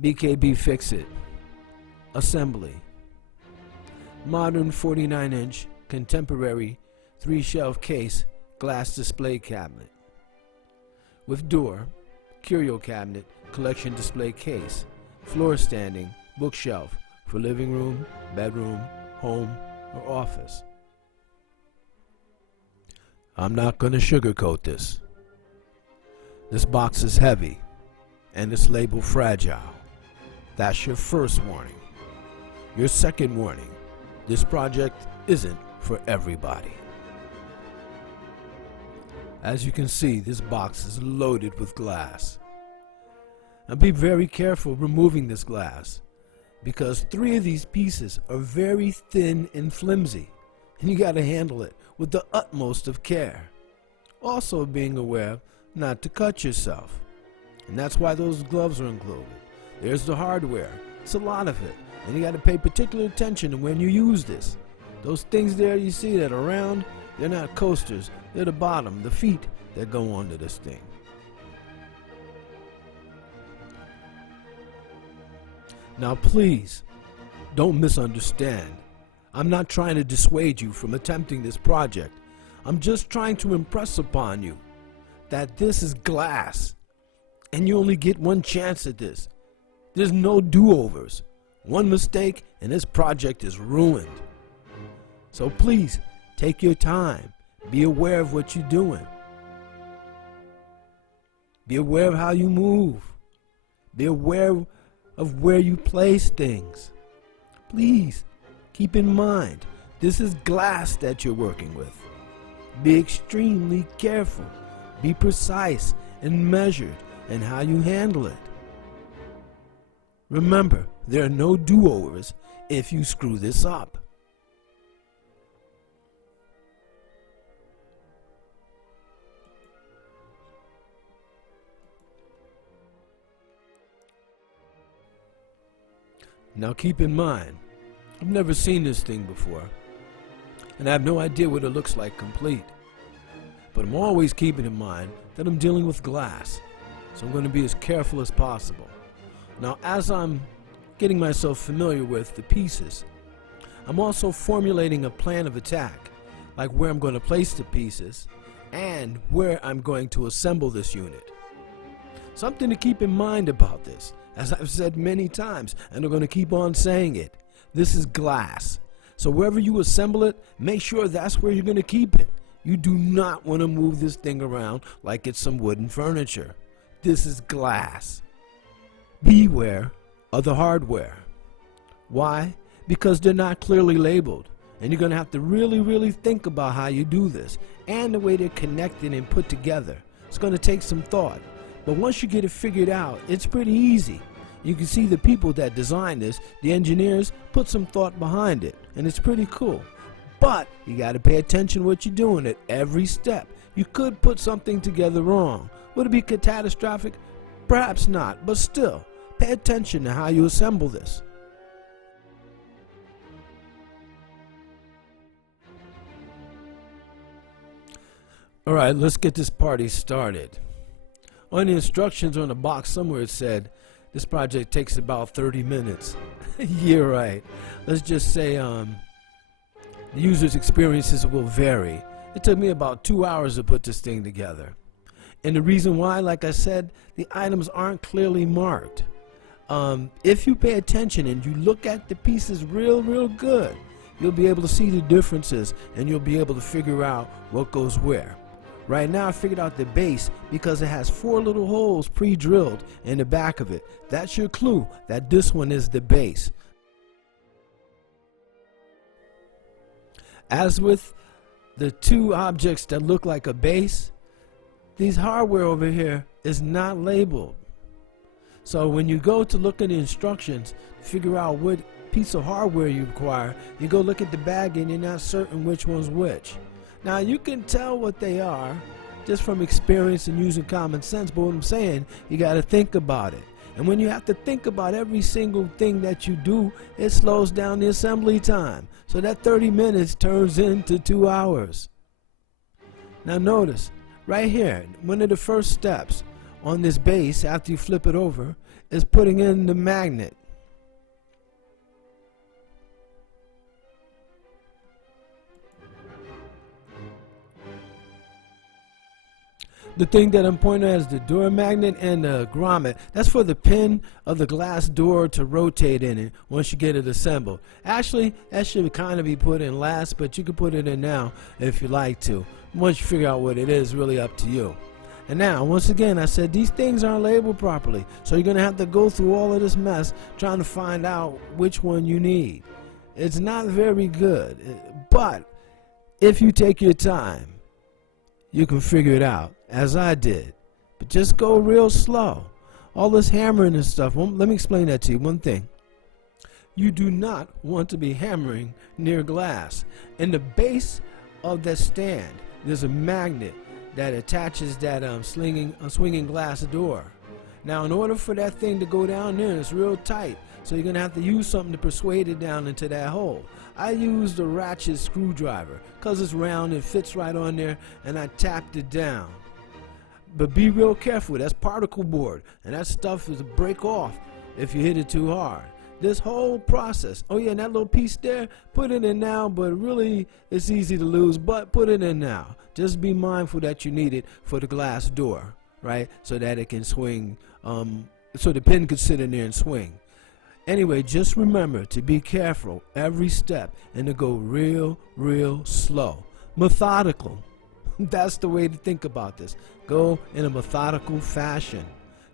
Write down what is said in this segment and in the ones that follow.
BKB Fix-It Assembly. Modern 49-inch contemporary 3-shelf case glass display cabinet with door, curio cabinet, collection display case, floor standing, bookshelf for living room, bedroom, home, or office. I'm not going to sugarcoat this. This box is heavy and it's labeled fragile. That's your first warning. Your second warning, this project isn't for everybody. As you can see, this box is loaded with glass. Now be very careful removing this glass, because 3 of these pieces are very thin and flimsy, and you got to handle it with the utmost of care. Also being aware not to cut yourself, and that's why those gloves are included. There's the hardware. It's a lot of it, and you got to pay particular attention to when you use this. Those things there you see that are round, they're not coasters. They're the bottom, the feet that go onto this thing. Now please, don't misunderstand. I'm not trying to dissuade you from attempting this project. I'm just trying to impress upon you that this is glass, and you only get one chance at this. There's no do-overs. One mistake and this project is ruined. So please, take your time. Be aware of what you're doing. Be aware of how you move. Be aware of where you place things. Please, keep in mind, this is glass that you're working with. Be extremely careful. Be precise and measured in how you handle it. Remember, there are no do-overs if you screw this up. Now keep in mind, I've never seen this thing before, and I have no idea what it looks like complete. But I'm always keeping in mind that I'm dealing with glass, so I'm going to be as careful as possible. Now, as I'm getting myself familiar with the pieces, I'm also formulating a plan of attack, like where I'm going to place the pieces and where I'm going to assemble this unit. Something to keep in mind about this, as I've said many times, and I'm going to keep on saying it, this is glass. So wherever you assemble it, make sure that's where you're going to keep it. You do not want to move this thing around like it's some wooden furniture. This is glass. Beware of the hardware. Why? Because they're not clearly labeled, and you're going to have to really think about how you do this and the way they're connected and put together. It's going to take some thought, but once you get it figured out, it's pretty easy. You can see the people that designed this, the engineers, put some thought behind it, and it's pretty cool. But you got to pay attention to what you're doing at every step. You could put something together wrong. Would it be catastrophic? Perhaps not, but still, pay attention to how you assemble this. Alright, let's get this party started. On the instructions on the box somewhere it said, this project takes about 30 minutes. You're right. Let's just say the user's experiences will vary. It took me about 2 hours to put this thing together. And the reason why, like I said, the items aren't clearly marked. If you pay attention and you look at the pieces real good, you'll be able to see the differences and you'll be able to figure out what goes where. Right now I figured out the base because it has 4 little holes pre-drilled in the back of it. That's your clue that this one is the base. As with the 2 objects that look like a base, these hardware over here is not labeled. So when you go to look at the instructions to figure out what piece of hardware you require, you go look at the bag and you're not certain which one's which. Now you can tell what they are just from experience and using common sense, but what I'm saying, you got to think about it. And when you have to think about every single thing that you do, it slows down the assembly time. So that 30 minutes turns into 2 hours. Now notice, right here, one of the first steps on this base after you flip it over is putting in the magnet. The thing that I'm pointing at is the door magnet and the grommet. That's for the pin of the glass door to rotate in it once you get it assembled. Actually, that should kind of be put in last, but you can put it in now if you like to. Once you figure out what it is, really up to you. And now, once again, I said these things aren't labeled properly, so you're going to have to go through all of this mess trying to find out which one you need. It's not very good, but if you take your time, you can figure it out, as I did. But just go real slow. All this hammering and stuff, well, let me explain that to you. One thing. You do not want to be hammering near glass. In the base of that stand, there's a magnet that attaches that swinging glass door. Now, in order for that thing to go down there, it's real tight. So you're going to have to use something to persuade it down into that hole. I used a ratchet screwdriver because it's round and fits right on there, and I tapped it down. But be real careful. That's particle board, and that stuff is break off if you hit it too hard. This whole process, oh yeah, and that little piece there, put it in now, but really it's easy to lose, but put it in now. Just be mindful that you need it for the glass door, right, so that it can swing, so the pin could sit in there and swing. Anyway, just remember to be careful every step and to go real, real slow. Methodical. That's the way to think about this. Go in a methodical fashion.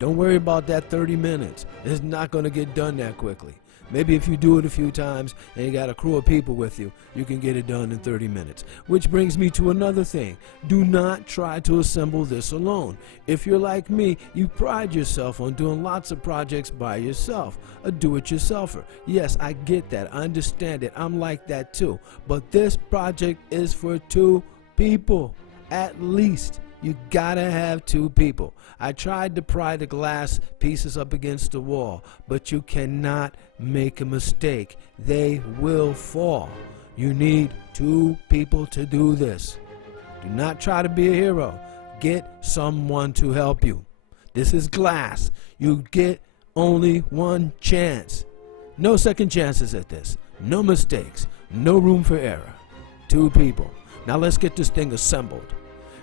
Don't worry about that 30 minutes. It's not going to get done that quickly. Maybe if you do it a few times and you got a crew of people with you, you can get it done in 30 minutes. Which brings me to another thing. Do not try to assemble this alone. If you're like me, you pride yourself on doing lots of projects by yourself. A do-it-yourselfer. Yes, I get that. I understand it. I'm like that too. But this project is for 2 people, at least. You gotta have 2 people. I tried to pry the glass pieces up against the wall, but you cannot make a mistake. They will fall. You need 2 people to do this. Do not try to be a hero. Get someone to help you. This is glass. You get only 1 chance. No second chances at this. No mistakes. No room for error. 2 people. Now let's get this thing assembled.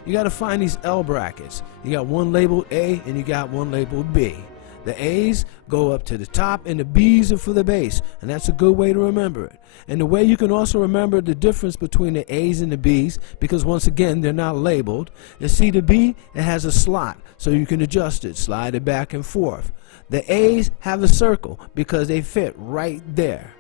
You got to find these L brackets. You got one labeled A and you got one labeled B. The A's go up to the top and the B's are for the base, and that's a good way to remember it. And the way you can also remember the difference between the A's and the B's, because once again they're not labeled, is see the B, it has a slot so you can adjust it, slide it back and forth. The A's have a circle because they fit right there.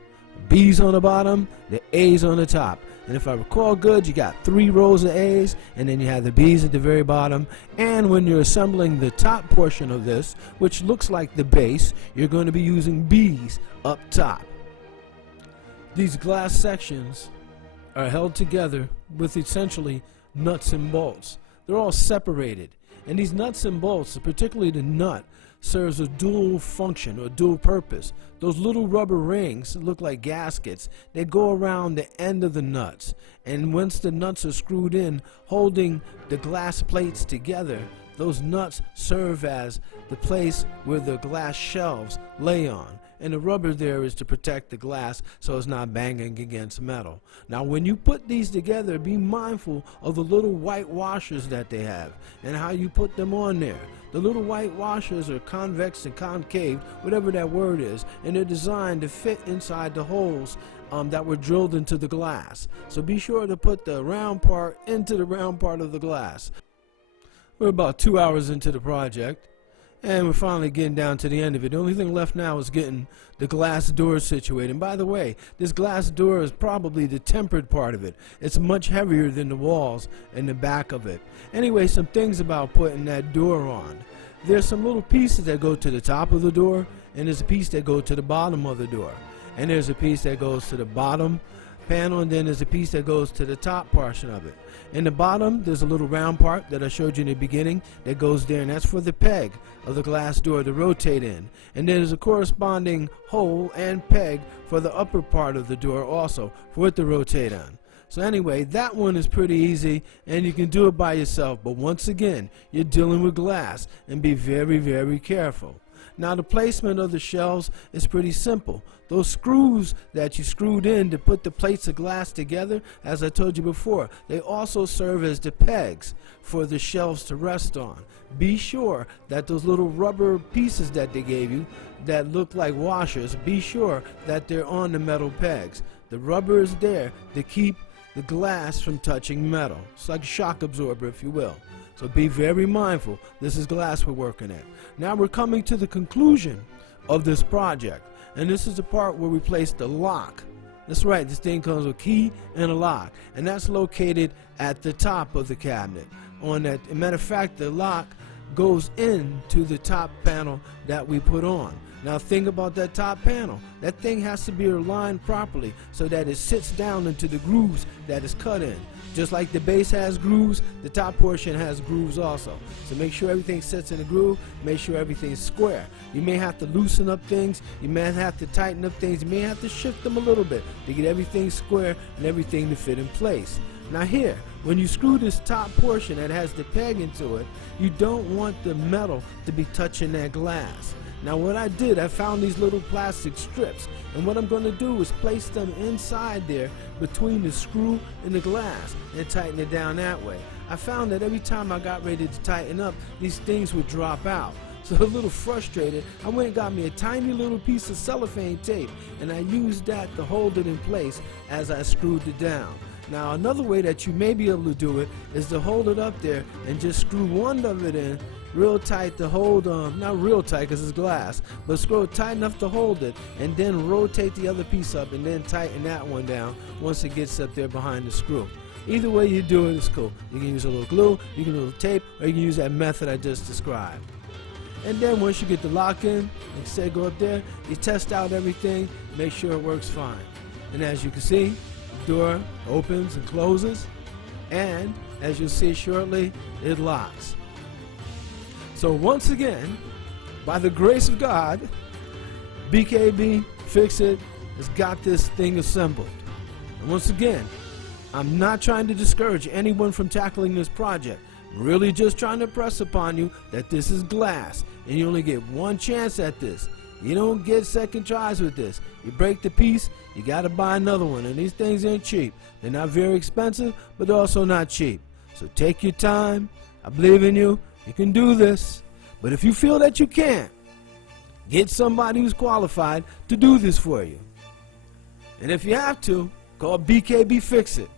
B's on the bottom, the A's on the top. And if I recall good, you got 3 rows of A's, and then you have the B's at the very bottom. And when you're assembling the top portion of this, which looks like the base, you're going to be using B's up top. These glass sections are held together with essentially nuts and bolts. They're all separated. And these nuts and bolts, particularly the nut, serves a dual function or dual purpose. Those little rubber rings look like gaskets. They go around the end of the nuts, and once the nuts are screwed in, holding the glass plates together, those nuts serve as the place where the glass shelves lay on. And the rubber there is to protect the glass so it's not banging against metal. Now when you put these together, be mindful of the little white washers that they have and how you put them on there. The little white washers are convex and concave, whatever that word is, and they're designed to fit inside the holes that were drilled into the glass. So be sure to put the round part into the round part of the glass. We're about 2 hours into the project, and we're finally getting down to the end of it. The only thing left now is getting the glass door situated. And by the way, this glass door is probably the tempered part of it. It's much heavier than the walls and the back of it. Anyway, some things about putting that door on. There's some little pieces that go to the top of the door, and there's a piece that goes to the bottom of the door. And there's a piece that goes to the bottom panel, and then there's a piece that goes to the top portion of it. In the bottom, there's a little round part that I showed you in the beginning that goes there, and that's for the peg of the glass door to rotate in. And there's a corresponding hole and peg for the upper part of the door also for it to rotate on. So anyway, that one is pretty easy, and you can do it by yourself. But once again, you're dealing with glass, and be very, very careful. Now the placement of the shelves is pretty simple. Those screws that you screwed in to put the plates of glass together, as I told you before, they also serve as the pegs for the shelves to rest on. Be sure that those little rubber pieces that they gave you that look like washers, be sure that they're on the metal pegs. The rubber is there to keep the glass from touching metal. It's like a shock absorber, if you will. So be very mindful. This is glass we're working at. Now we're coming to the conclusion of this project. And this is the part where we place the lock. That's right, this thing comes with a key and a lock. And that's located at the top of the cabinet. On that, as a matter of fact, the lock goes into the top panel that we put on. Now think about that top panel. That thing has to be aligned properly so that it sits down into the grooves that is cut in. Just like the base has grooves, the top portion has grooves also. So make sure everything sits in a groove, make sure everything's square. You may have to loosen up things, you may have to tighten up things, you may have to shift them a little bit to get everything square and everything to fit in place. Now here, when you screw this top portion that has the peg into it, you don't want the metal to be touching that glass. Now what I did, I found these little plastic strips, and what I'm going to do is place them inside there between the screw and the glass and tighten it down that way. I found that every time I got ready to tighten up, these things would drop out. So a little frustrated, I went and got me a tiny little piece of cellophane tape, and I used that to hold it in place as I screwed it down. Now another way that you may be able to do it is to hold it up there and just screw one of it in real tight to hold, not real tight because it's glass, but screw it tight enough to hold it, and then rotate the other piece up and then tighten that one down once it gets up there behind the screw. Either way you do it is cool. You can use a little glue, you can use a little tape, or you can use that method I just described. And then once you get the lock in, like I said, go up there, you test out everything, make sure it works fine. And as you can see, the door opens and closes, and as you'll see shortly, it locks. So once again, by the grace of God, BKB Fix-It has got this thing assembled. And once again, I'm not trying to discourage anyone from tackling this project. I'm really just trying to press upon you that this is glass, and you only get one chance at this. You don't get second tries with this. You break the piece, you got to buy another one, and these things ain't cheap. They're not very expensive, but they're also not cheap. So take your time. I believe in you. You can do this. But if you feel that you can't, get somebody who's qualified to do this for you. And if you have to, call BKB Fix-It.